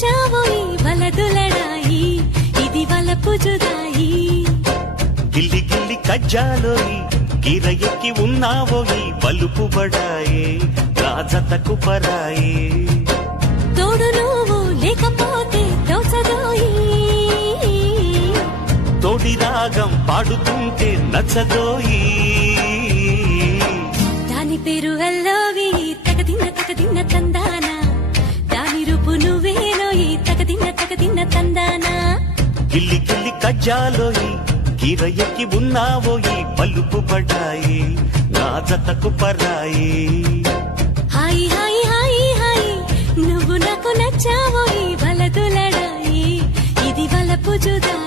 నచ్చావోయి వలదులడాయి ఇది వలపు జుదాయి గిల్లి గిల్లి కజ్జాలోయి గిర ఎక్కి ఉన్నావోయి బలుపు బడాయి రాజతకు పరాయి తోడు నువ్వు లేకపోతే తోచదోయి తోడి రాగం పాడుతుంటే నచ్చదోయి దాని పేరు అల్లోవి తగదిన్న తందానా దాని రూపు నువ్వేలోయి తగదిన్న తందానా గిల్లి గిల్లి కజ్జాలోయి గిర ఎక్కి ఉన్నావోయి బలుపు బడాయి రాజతకు పరాయి హాయి హాయి హాయి హాయి నువ్వు నాకు నచ్చావోయి వలదులడాయి ఇది వలపు జుదాయి